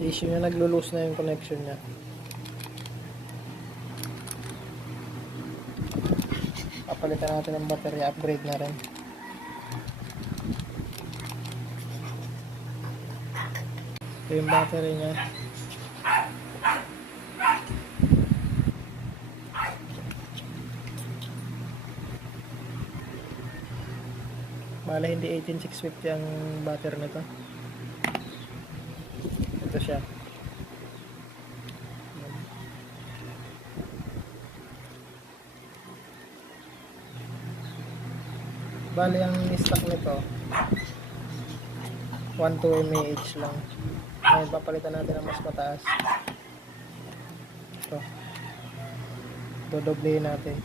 issue niya, naglo-lose na yung connection niya. Papalitan natin ng battery, upgrade na rin. Ito yung battery niya. Bale hindi 18650 ang battery nito. Ito siya. Bale ang stock nito 12 mAh lang. Ngayon papalitan natin ang mas mataas. Ito. Dodoblehin natin.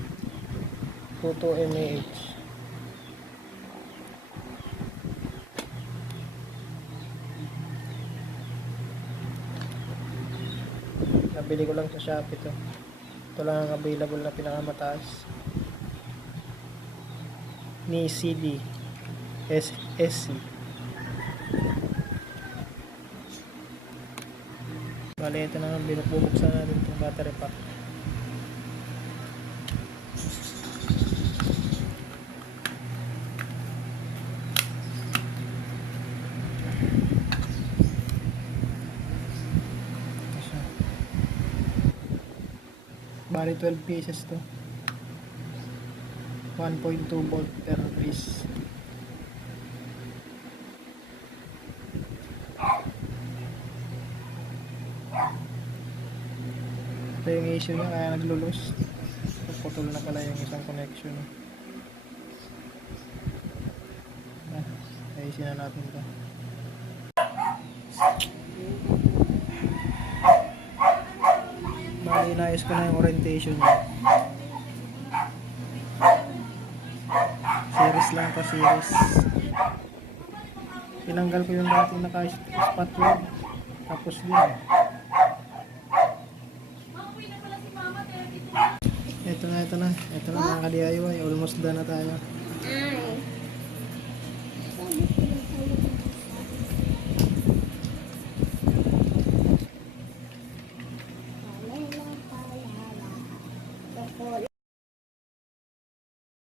22 mAh. Nabili ko lang sa Shopee to. Ito lang ang available na pinakamataas. Ni CD SC. Bale, ito na nga, binubuksan natin itong battery pack. Bale, 12 pieces to. 1.2 volt per piece. Ito yung issue niya, kaya naglulos. Putol na pala yung isang connection. Ayusin na natin ito. Bali, inayos ko na yung orientation niya. Series lang pa, series. Tinanggal ko yung dating naka-spot load. Tapos yun. Ito na mga ka-DIY. Almost done na tayo.